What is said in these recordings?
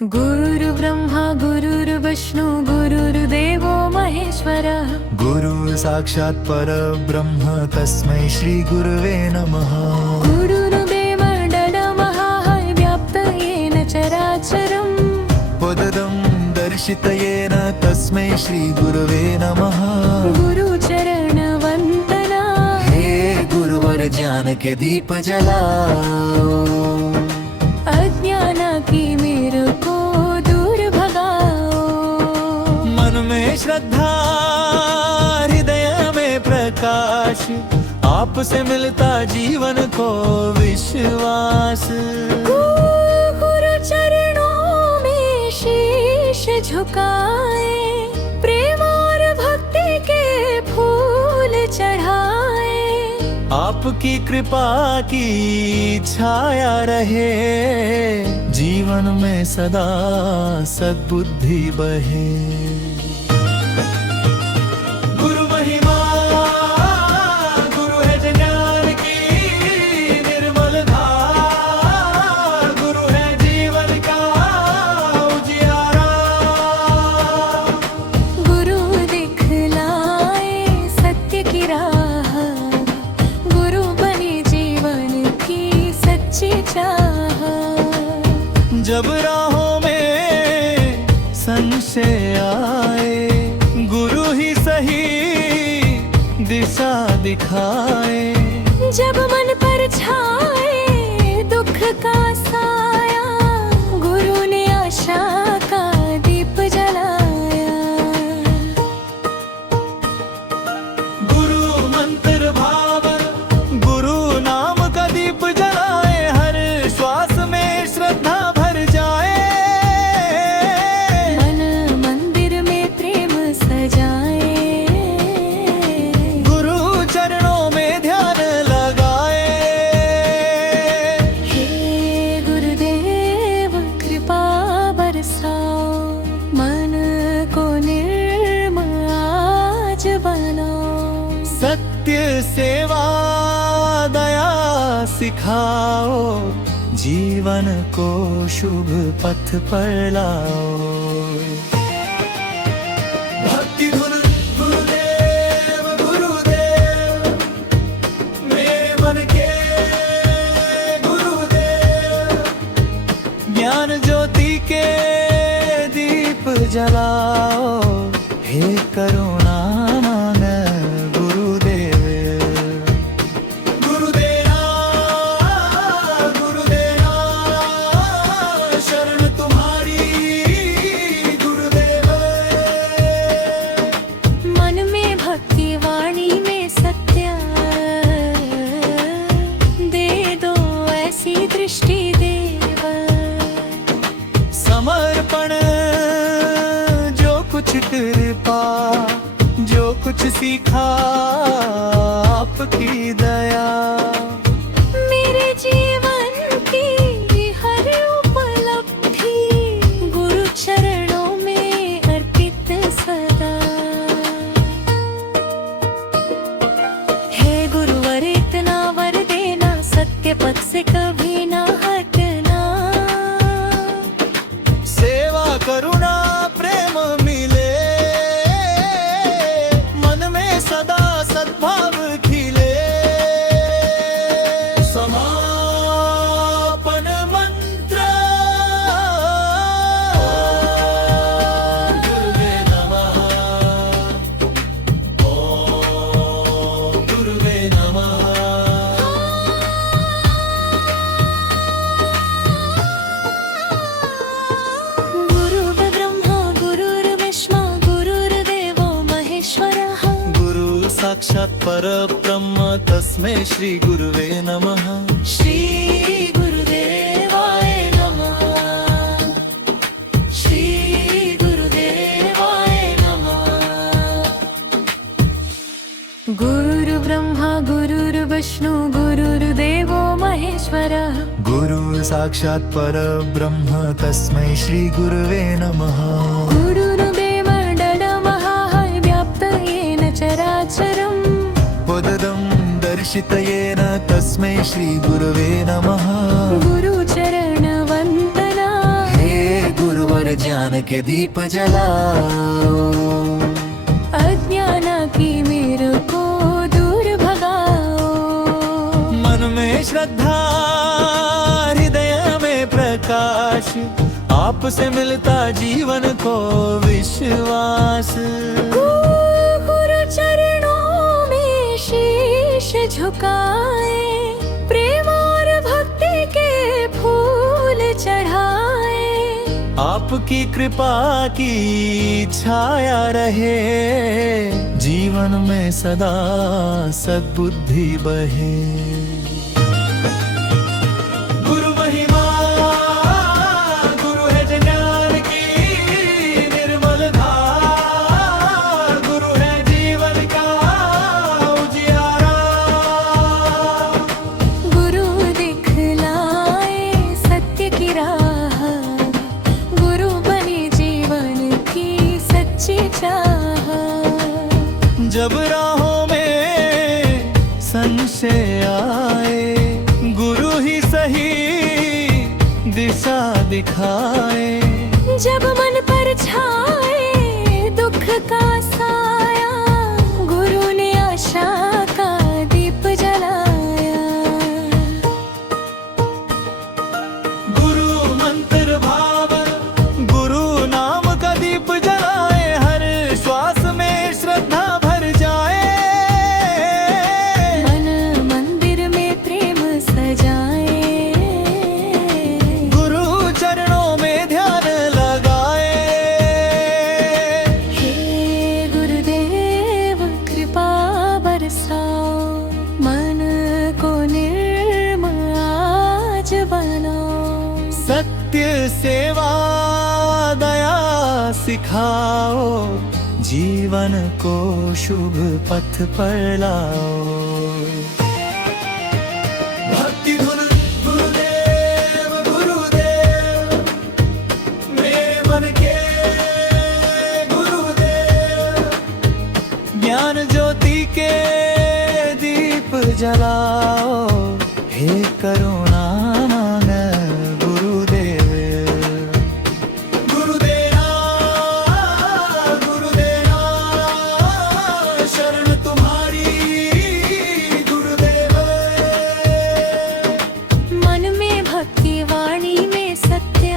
गुरुर्ब्रह्मा गुरुर्विष्णु गुरुर्देवो महेश्वरः। गुरु साक्षात् परब्रह्म तस्मै श्री गुरुवे नमः। गुरुर्देवमण्डलमहाय व्याप्तं येन चराचरम् पदं दर्शितयेन तस्मै श्री गुरुवे नमः। गुरुचरणवन्दना हे गुरुवर ज्ञान के दीप जलाओ, अज्ञान की मेरे को दूर भगाओ। मन में श्रद्धा हृदय में प्रकाश, आपसे मिलता जीवन को विश्वास। गुरु चरणों में शीश झुकाए, प्रेम और भक्ति के फूल चढ़ाए। आपकी कृपा की छाया रहे, जीवन में सदा सद्बुद्धि बहे। गुरु महिमा गुरु है ज्ञान की निर्मल धार, गुरु है जीवन का उजियारा। गुरु दिखलाए सत्य की राह, गुरु बने जीवन की सच्ची चाह। जब राहों में संशय आए, गुरु ही सही दिशा दिखाए। जब मन पर छाए दुख का साया, गुरु ने आशा का दीप जलाया। गुरु मंत्र भावन गुरु नाम का दीप जलाए, हर श्वास में श्रद्धा भर जाए। मन मंदिर में प्रेम सजाए, गुरु चरणों में ध्यान लगाए। हे गुरुदेव कृपा बरसाओ, मन को निर्मल आज बनाओ। सत्य सेवा दया सिखाओ, जीवन को शुभ पथ पर लाओ। भक्ति धुन गुरुदेव गुरुदेव, मेरे मन के गुरुदेव। ज्ञान ज्योति के दीप जलाओ, हे करुणा मांग गुरुदेव। गुरुदेवा गुरुदेवा शरण तुम्हारी गुरुदेव। मन में भक्ति वाणी में सत्य, दे दो ऐसी दृष्टि देव। समर्पण जो कुछ कृपा, जो कुछ सीखा आपकी दया। मेरे जीवन की हर उपलब्धि, गुरु चरणों में अर्पित सदा। हे गुरुवर इतना वर देना, सत्य पथ से कभी ना हटना। सेवा करुणा प्रेम मिले, मन में सदा सद्भाव खिले। समापन मंत्र ओम गुरुवे नमः। ओम गुरुवे नमः। गुरुर्ब्रह्मा गुरुर्विष्णु गुरुर्देवो महेश्वरः। गुरु साक्षात् परब्रह्म तस्मै श्री गुरुवे नमः। श्री गुरुदेवाय नमः। श्री गुरुदेवाय नमः। गुरुर्ब्रह्मा गुरुर्विष्णु गुरुर्देवो महेश्वरः। गुरु साक्षात् परब्रह्म तस्मै श्री गुरुवे नमः। गुरुर्देवमण्डलमहाय व्याप्तं येन चराचरम्। पदं दर्शितयेन तस्मै श्री गुरुवे नमः। गुरुचरणवन्दना हे गुरु ज्ञान के दीप जलाओ। अज्ञान की मेरे को दूर भगाओ। मन में श्रद्धा हृदय में प्रकाश, आपसे मिलता जीवन को विश्वास। गुरु चरणों में शीश झुकाए, प्रेम और भक्ति के फूल चढ़ाए। आपकी कृपा की छाया रहे, जीवन में सदा सद्बुद्धि बहे। गुरु महिमा, गुरु है ज्ञान की निर्मल धार, गुरु है जीवन का उजियारा। गुरु दिखलाए सत्य की राह, गुरु बने जीवन की सच्ची चाह। जब राहों में संशय आए, गुरु ही सही दिशा दिखाए। जब मन पर छाए दुख का साया, गुरु ने आशा का दीप जलाया। गुरु मंत्र भावन, गुरु नाम का दीप जलाए, हर श्वास में श्रद्धा भर जाए। मन मंदिर में प्रेम सजाए, गुरु चरणों में ध्यान लगाए। हे गुरुदेव कृपा बरसाओ, मन को निर्मल आज बनाओ। सत्य सेवा दया सिखाओ, जीवन को शुभ पथ पर लाओ। भक्ति धुन गुरुदेव गुरुदेव, मेरे मन के गुरुदेव। ज्ञान ज्योति के दीप जलाओ, हे करुणा मांग गुरुदेव। गुरुदेवा गुरुदेवा, शरण तुम्हारी गुरुदेव। मन में भक्ति वाणी में सत्य,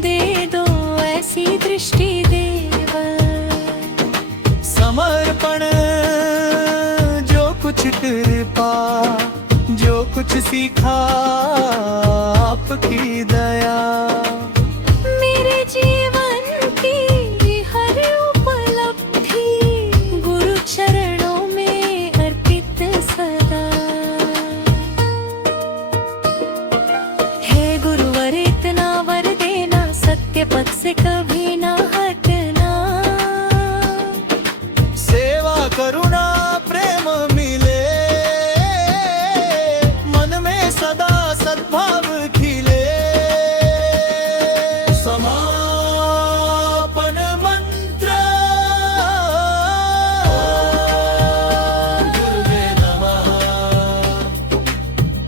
दे दो ऐसी दृष्टि देव। समर्पण जो कुछ कृपा, जो कुछ सीखा आपकी दया। मेरे जीवन की हर उपलब्धि, गुरु चरणों में अर्पित सदा। हे गुरुवर इतना वर देना, सत्य पथ से कभी ना हटना। सेवा करुणा प्रेम मिले, मन में सदा सद्भाव खिले। समापन मंत्र, ओम गुरुवे नमः,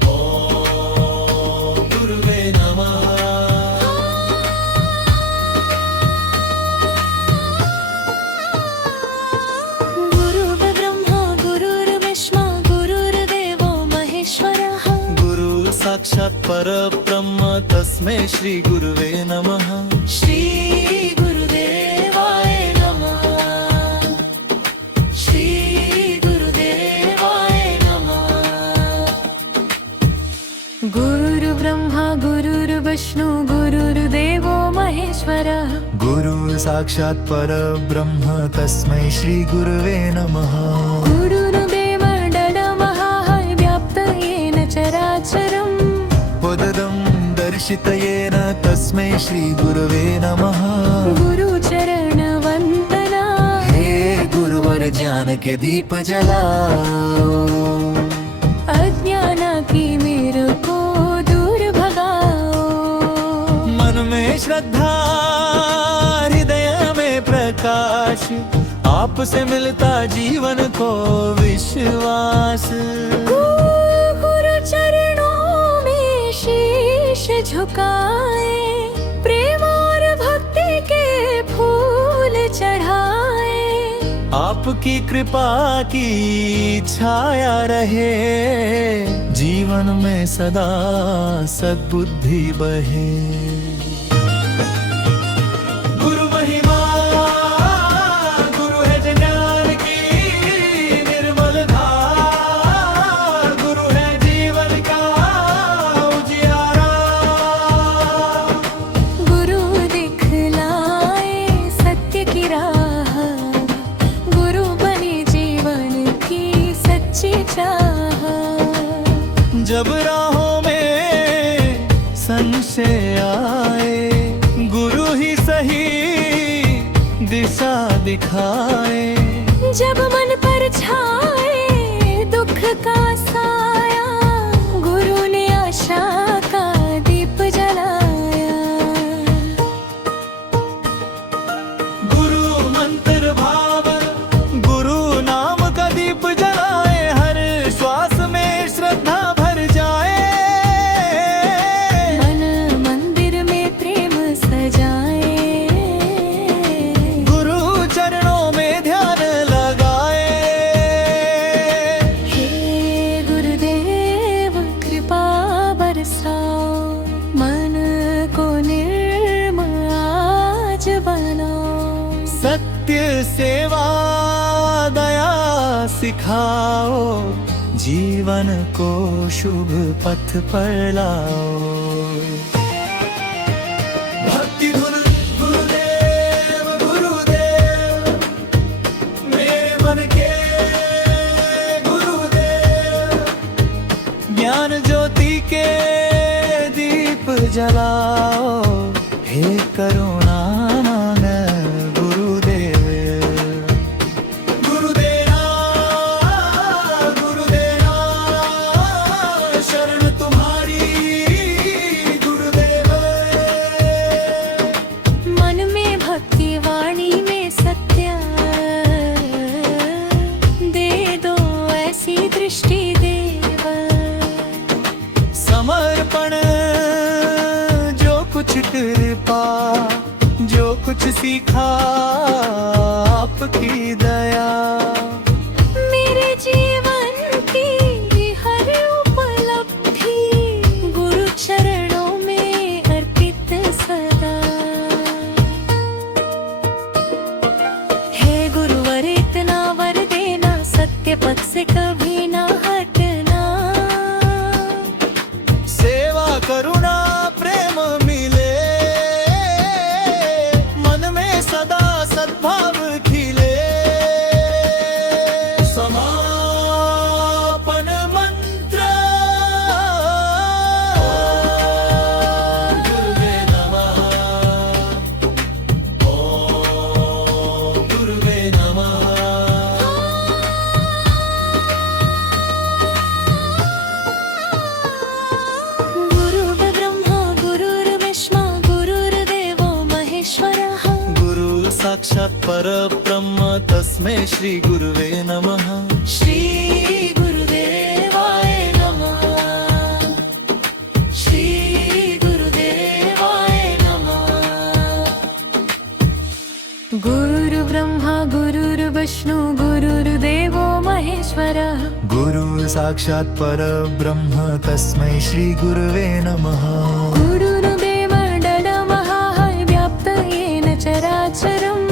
ओम गुरुवे नमः। गुरुर्ब्रह्मा गुरुर्विष्णु गुरुर्देवो महेश्वरः। गुरु साक्षात् परब्रह्म, तस्मै श्री गुरुवे नमः। श्री गुरुदेवाय नमः। श्री गुरुदेवाय नमः। गुरुर्ब्रह्मा गुरुर्विष्णु गुरुर्देवो महेश्वरः। गुरु साक्षात् परब्रह्म, तस्मै श्री गुरुवे नमः। गुरुर्देवमण्डलमः व्याप्त येन चराचरम्। पददं दर्शितयेन, तस्मै श्री गुरुवे नमः। गुरुचरण वन्दना, हे गुरुवर ज्ञान के दीप जलाओ। अज्ञान की मेरे को दूर भगाओ। मन में श्रद्धा हृदय में प्रकाश, आपसे मिलता जीवन को विश्वास। गुरु चरणों में शीश झुकाए, आपकी कृपा की छाया रहे, जीवन में सदा सद्बुद्धि बहे। गुरु महिमा, गुरु है ज्ञान की निर्मल धार, गुरु है जीवन का उजियारा। गुरु दिखलाए सत्य की राह, गुरु बनी जीवन की सच्ची चाह। जब राहों में संशय आए, गुरु ही सही दिशा दिखाए। जब मन पर छाए दुख का साया, गुरु ने आशा का दीप जलाया। गुरु मंत्र भावन, गुरु नाम का दीप जलाए, हर श्वास में श्रद्धा भर जाए। मन मंदिर में प्रेम सजाए, गुरु चरणों में ध्यान लगाए। हे गुरुदेव कृपा बरसाओ, मन को निर्मल आज बनाओ। सत्य सेवा दया सिखाओ, जीवन को शुभ पथ पर लाओ। भक्ति धुन गुरुदेव गुरुदेव, मेरे मन के गुरुदेव। ज्ञान ज्योति के दीप जलाओ, हे करुणा गुरुदेव। गुरुदेवा गुरुदेवा, शरण तुम्हारी गुरुदेव। मन में भक्ति वाणी में सत्य, दे दो ऐसी दृष्टि देव। समर्पण जो कुछ कृपा, जो कुछ सीखा आपकी दया। मेरे जीवन की हर उपलब्धि, गुरु चरणों में अर्पित सदा। हे गुरुवर इतना वर देना, सत्य पथ से कभी ना हटना। सेवा करुणा प्रेम मिले, मन में सदा सद्भाव खिले। समापन मंत्र ओम गुरुवे नमः, ओम गुरुवे नमः। गुरुर्ब्रह्मा गुरुर्विष्णु गुरुर्देवो महेश्वरः। गुरु साक्षात् परब्रह्म, तस्मै श्री गुरुवे नमः। श्री गुरुदेवाय नमः, श्री गुरुदेवाय नमः। गुरुर्ब्रह्मा गुरुर्विष्णु गुरुर्देवो महेश्वरः। गुरु साक्षात् परब्रह्म, तस्मै श्री गुरुवे नमः। गुरुर्देवमण्डलमः व्याप्त येन चराचरम्।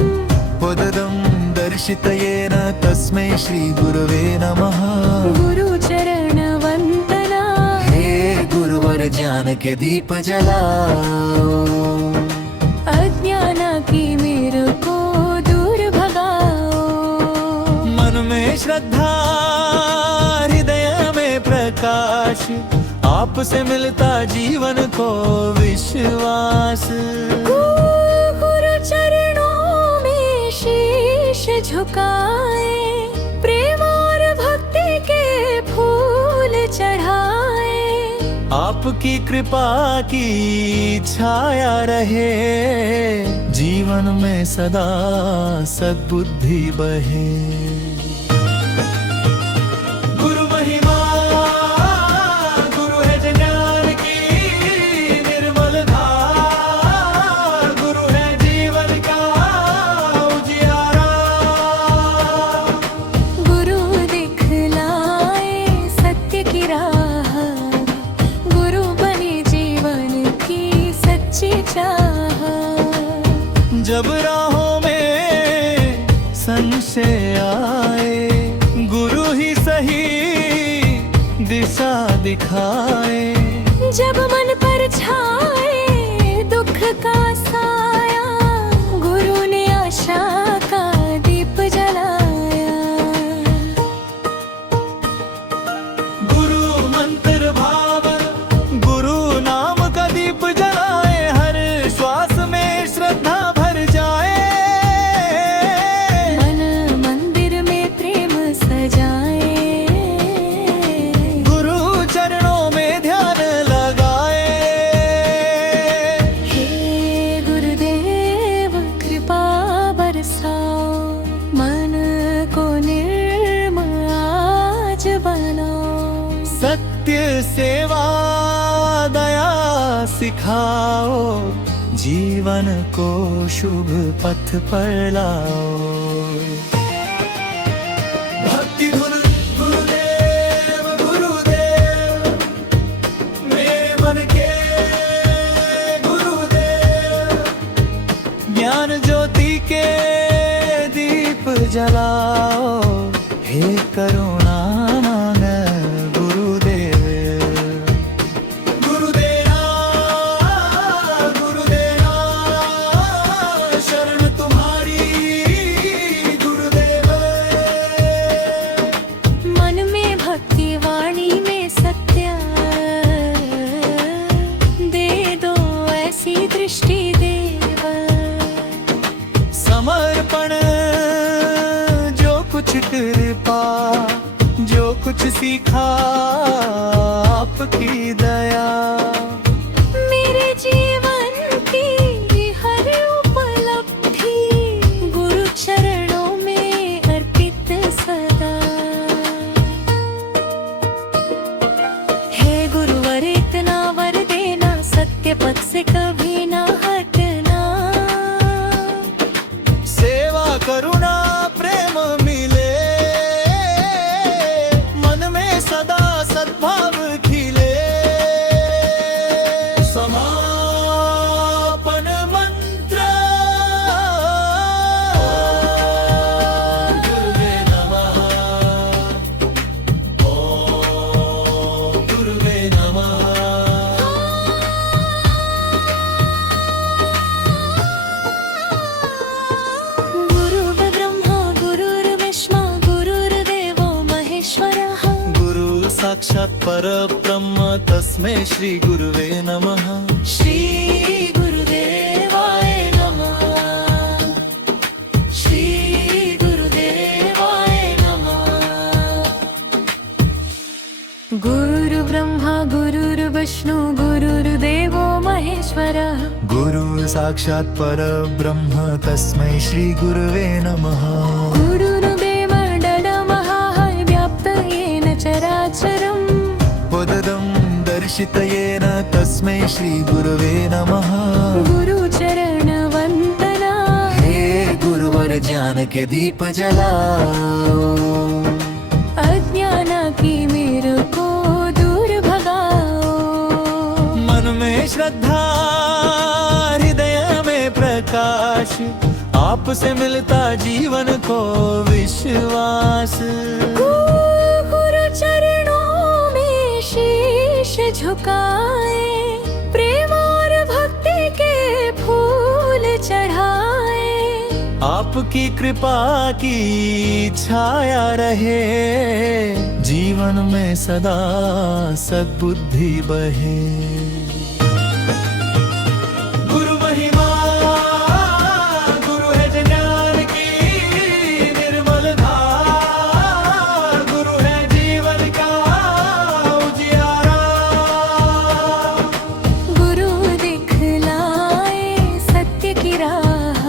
पददं दर्शितयेन, तस्मै श्री गुरुवे नमः। गुरुचरण वन्दना, हे गुरुवर ज्ञान के दीप जलाओ। अज्ञान की मेरे को दूर भगाओ। मन में श्रद्धा, हृदय में प्रकाश, आपसे मिलता जीवन को विश्वास। गुरु चरणों में शीश झुकाए, प्रेम और भक्ति के फूल चढ़ाए। आपकी कृपा की छाया रहे, जीवन में सदा सद्बुद्धि बहे। गुरु महिमा, गुरु है ज्ञान की निर्मल धार, गुरु है जीवन का उजियारा। सच्ची चाह। जब राहों में संशय आए, गुरु ही सही दिशा दिखाए। जब मन पर छाए दुख का साया, गुरु ने आशा का दीप जलाया। गुरु मंत्र भावन, गुरु नाम का दीप जलाए, हर श्वास में श्रद्धा भर जाए। मन मंदिर में प्रेम सजाए, गुरु चरणों में ध्यान लगाए। हे गुरुदेव कृपा बरसाओ, मन को निर्मल आज बनाओ। सत्य सेवा दया सिखाओ, जीवन को शुभ पथ पर लाओ। भक्ति धुन गुरुदेव गुरुदेव, मेरे मन के गुरुदेव। ज्ञान ज्योति के दीप जलाओ, हे करुणा गुरुदेव। गुरुदेवा गुरुदेवा, शरण तुम्हारी गुरुदेव। मन में भक्ति वाणी में सत्य, दे दो ऐसी दृष्टि देव। समर्पण जो कुछ कृपा, जो कुछ सीखा आपकी दया। मेरे जीवन की हर उपलब्धि, गुरु चरणों में अर्पित सदा। हे गुरुवर इतना वर देना, सत्य पथ से कभी ना हटना। सेवा करुणा प्रेम मिले, मन में सदा सद्भाव खिले। समापन मंत्र गुरुवे नमः, ओम गुरुवे नमः। गुरुर्ब्रह्मा गुरुर्विष्णु गुरुर्देवो महेश्वरः। गुरु साक्षात् परब्रह्म, तस्मै श्री गुरुवे नमः। श्री गुरुदेवाय नमः। श्री गुरुदेवाय नमः। गुरुर्ब्रह्मा गुरुर्विष्णु गुरुर्देवो महेश्वरः। गुरु साक्षात् परब्रह्म, तस्मै श्री गुरुवे नमः। गुरुर्देवमण्डलमः व्याप्त येन चराचरम्। पददं दर्शितयेन, तस्मै श्री गुरुवे नमः। गुरुचरण वन्दना, हे गुरुवर ज्ञान के दीप जलाओ। अज्ञान की मेरे को दूर भगाओ। मन में श्रद्धा, हृदय में प्रकाश, आपसे मिलता जीवन को विश्वास। गुरु चरणों में शीश झुकाए, प्रेम और भक्ति के फूल चढ़ाए। आपकी कृपा की छाया रहे, जीवन में सदा सद्बुद्धि बहे। गुरु महिमा, गुरु है ज्ञान की निर्मल धार, गुरु है जीवन का उजियारा। गुरु दिखलाए सत्य की राह,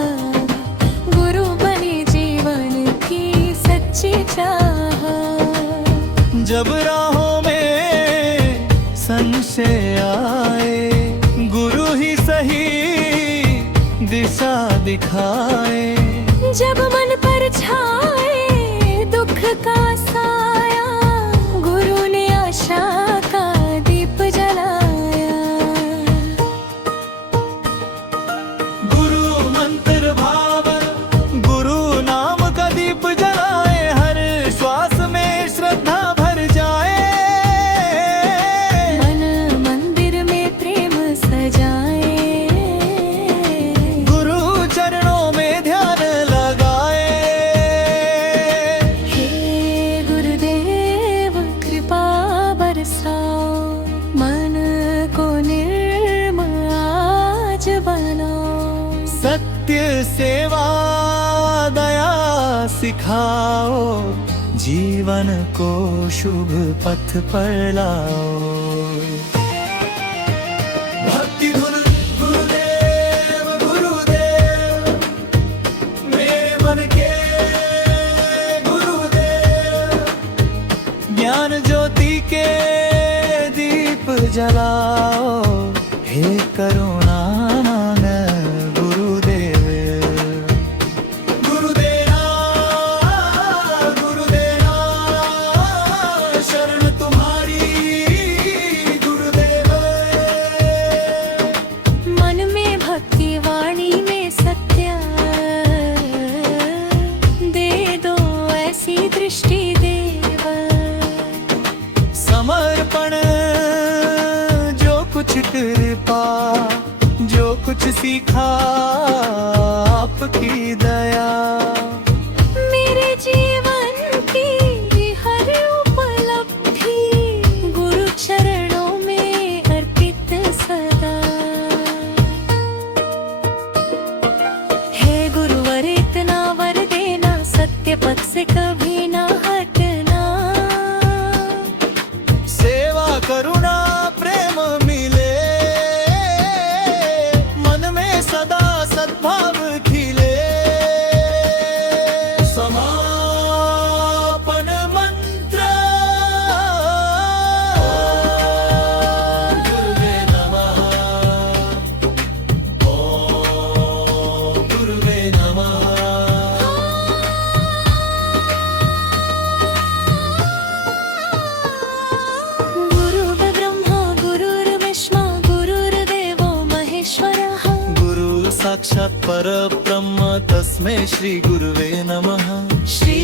गुरु बने जीवन की सच्ची चाह। जब राहों में संशय आए, गुरु ही सही दिशा दिखाए। जब मन पर छाए दुख का साया, गुरु ने आशा का दीप जलाया। सत्य सेवा दया सिखाओ, जीवन को शुभ पथ पर लाओ। भक्ति धुन गुरुदेव गुरुदेव, मेरे मन के गुरुदेव, ज्ञान ज्योति के दीप जलाओ, हे करुणा समर्पण जो कुछ कृपा, जो कुछ सीखा आपकी दया, मेरे जीवन की हर उपलब्धि गुरु चरणों में अर्पित सदा। हे गुरुवर इतना वर देना, सत्य पथ से कभी ना हटना। करुणा प्रेम मिले, मन में सदा सद्भाव खिले। समापन मंत्र गुरुवे नमः, ओम गुरुवे नमः। साक्षात् परब्रह्म तस्मै श्री गुरुवे नमः। श्री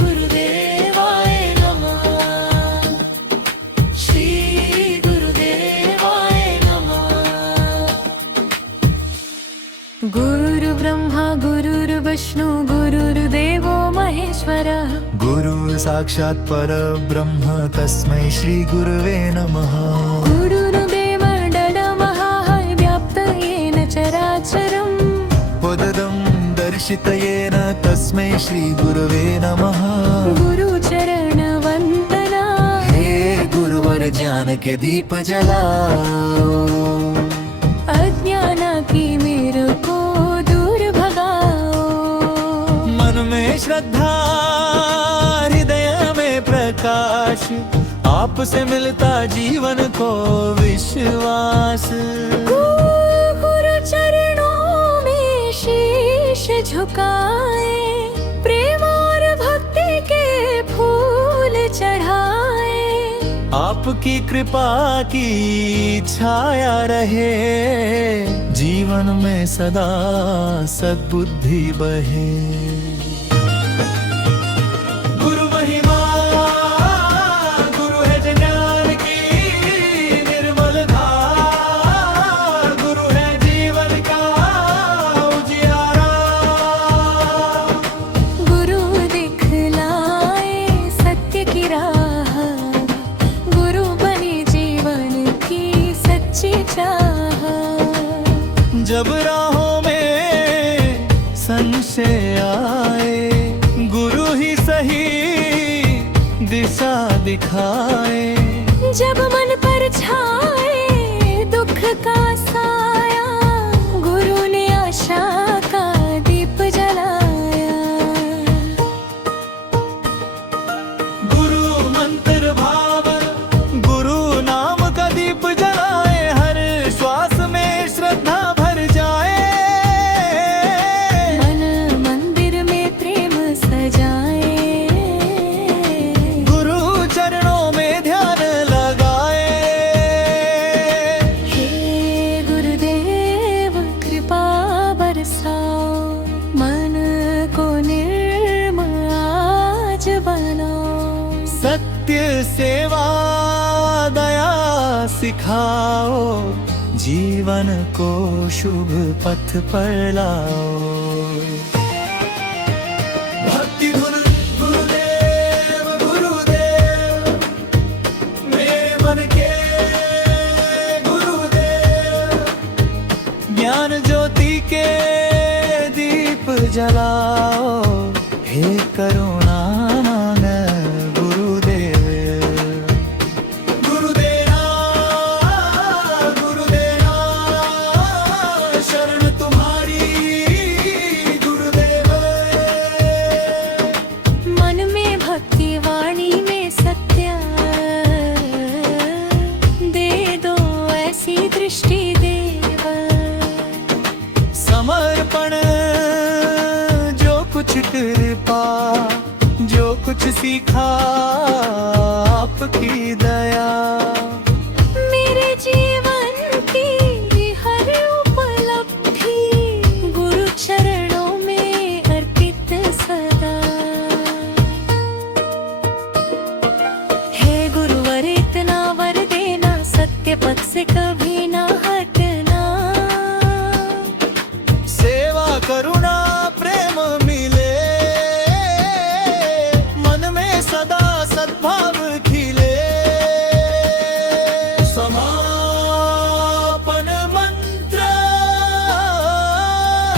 गुरुदेवाय नमः, श्री गुरुदेवाय नमः। गुरुर्ब्रह्मा गुरुर्विष्णु गुरुर्देवो महेश्वरः, गुरु साक्षात् परब्रह्म तस्मै श्री गुरुवे नमः। चराचरम् पददं दर्शितयेन तस्मै श्री गुरुवे नमः। गुरुचरण वंदना, हे गुरुवर ज्ञान के दीप जलाओ, अज्ञान की मेरे को दूर भगाओ। मन में श्रद्धा हृदय में प्रकाश, आपसे मिलता जीवन को विश्वास। चरणों में शीश झुकाए, प्रेम और भक्ति के फूल चढ़ाए। आपकी कृपा की छाया रहे, जीवन में सदा सद्बुद्धि बहे। गुरु महिमा गुरु है ज्ञान की निर्मल धार, गुरु है जीवन का उजियारा। गुरु दिखलाए सत्य की राह, गुरु बने जीवन की सच्ची चाह। जब राहों में संशय आए, गुरु ही सही दिशा दिखाए। जब मन पर छाए दुख का साया, गुरु ने आशा का दीप जलाया। गुरु मंत्र भावन, गुरु नाम का दीप जलाए, हर श्वास में श्रद्धा भर जाए। मन मंदिर में प्रेम सजाए, गुरु चरणों में ध्यान लगाए। हे गुरुदेव कृपा बरसाओ, मन को निर्मल आज बनाओ। सत्य सेवा दया सिखाओ, जीवन को शुभ पथ पर लाओ। भक्ति धुन गुरुदेव गुरुदेव, मेरे मन के गुरुदेव, ज्ञान ज्ञान ज्योति के दीप जलाओ, हे करुणा गुरुदेव। गुरुदेवा गुरुदेवा शरण तुम्हारी गुरुदेव। मन में भक्ति वाणी में सत्य दे दो ऐसी दृष्टि देव। समर्पण जो कुछ कृपा, जो कुछ सीखा आपकी दया। मेरे जीवन की हर उपलब्धि गुरु चरणों में अर्पित सदा। हे गुरुवर इतना वर देना, सत्य पथ से कभी ना हटना। सेवा करुणा प्रेम मिले, मन में सदा सद्भाव खिले। समापन मंत्र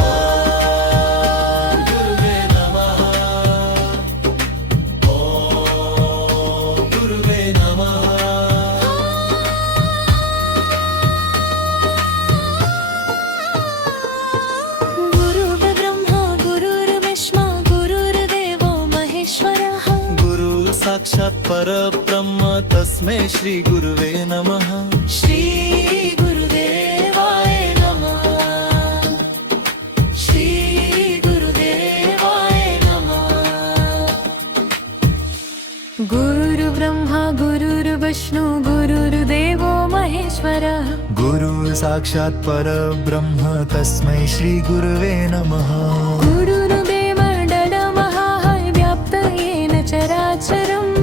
ओम गुरुवे नमः, ओम गुरुवे नमः। गुरुर्ब्रह्मा गुरुर्विष्णु गुरुर्देवो महेश्वरः। गुरु साक्षात् परब्रह्म तस्मै श्री गुरुवे नमः। श्री गुरुदेवाय नमः। श्री गुरुदेवाय नमः। गुरुर्ब्रह्मा गुरुर्विष्णु गुरुर्देवो महेश्वरः। गुरु साक्षात् परब्रह्म तस्मै श्री गुरुवे नमः। गुरुर्देवमण्डलमः व्याप्त येन चराचरम्।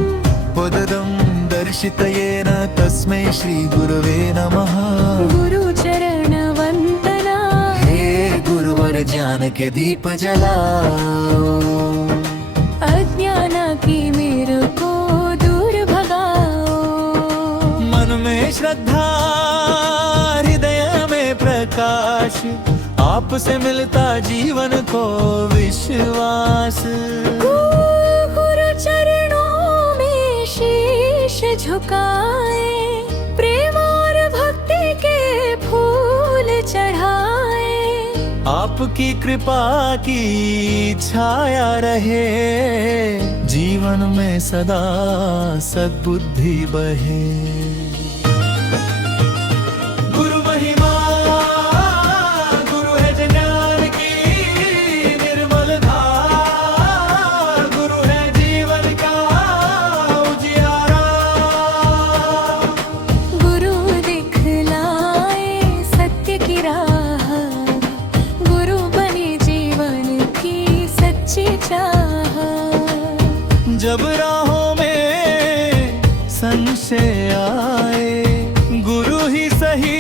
पददं दर्शितयेन तस्मै श्री गुरुवे नमः। गुरुचरण वन्दना। हे गुरुवर ज्ञान के दीप जलाओ, अज्ञान की मेरे को दूर भगाओ। मन में श्रद्धा हृदय में प्रकाश, आपसे मिलता जीवन को विश्वास। गुरु चरणों में शीश झुकाए, प्रेम और भक्ति के फूल चढ़ाए। आपकी कृपा की छाया रहे, जीवन में सदा सद्बुद्धि बहे। गुरु महिमा गुरु है ज्ञान की निर्मल धार, गुरु है जीवन का उजियारा। गुरु दिखलाए सत्य की राह, गुरु बने जीवन की सच्ची चाह। जब राहों में संशय आए, गुरु ही सही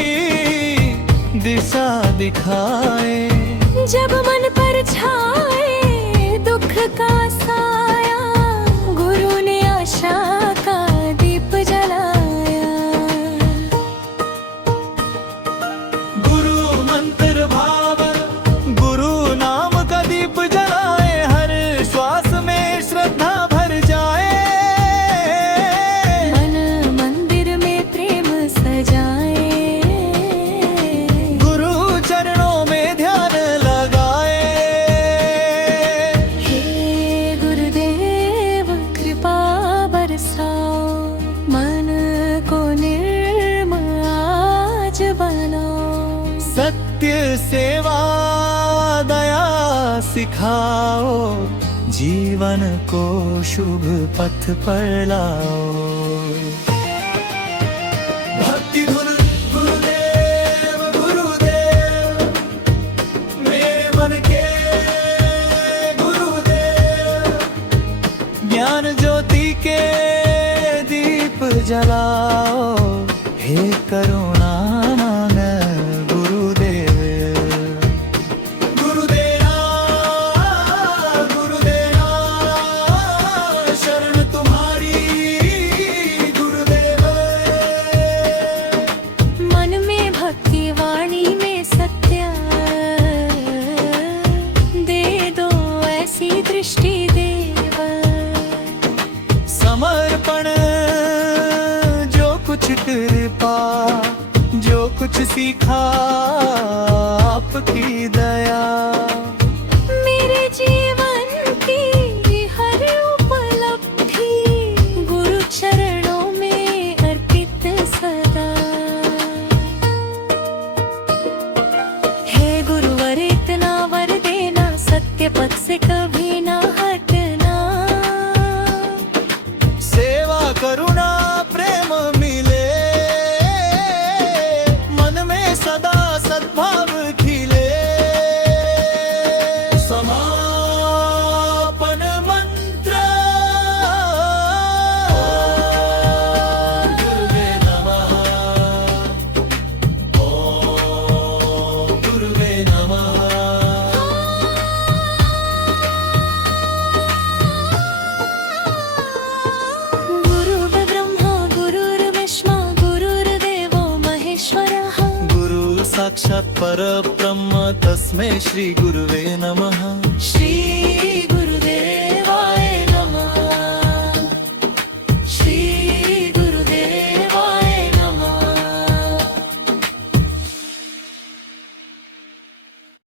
दिशा दिखाए। जब मन पर छाए दुख का साया, गुरु ने आशा का दीप जलाया। गुरु मंत्र भावन, गुरु नाम का दीप जलाए, हर श्वास में श्रद्धा भर जाए। मन मंदिर में प्रेम सजाए, गुरु चरणों में ध्यान लगाए। हे गुरुदेव कृपा बरसाओ, मन को निर्मल आज बनाओ। सत्य सेवा दया सिखाओ, जीवन को शुभ पथ पर लाओ। भक्ति धुन गुरुदेव गुरुदेव, मेरे मन के गुरुदेव। ज्ञान ज्योति के दीप जलाओ, हे करुणा गुरुदेव। गुरुदेवा गुरुदेवा शरण तुम्हारी गुरुदेव। मन में भक्ति वाणी में सत्य कुछ सीखा आपकी दया। मेरे जीवन की हर उपलब्धि गुरु चरणों में अर्पित सदा। हे गुरुवर इतना वर देना, सत्य पथ से कभी ना हटना। सेवा करुणा प्रेम मिले, मन में सदा सद्भाव खिले। समापन मंत्र ओम गुरुवे नमः, ओम गुरुवे नमः। गुरुर्ब्रह्मा गुरुर्विष्णु गुरुर्देवो महेश्वरः। गुरु साक्षात् परब्रह्म तस्मै श्री गुरुवे नमः। श्री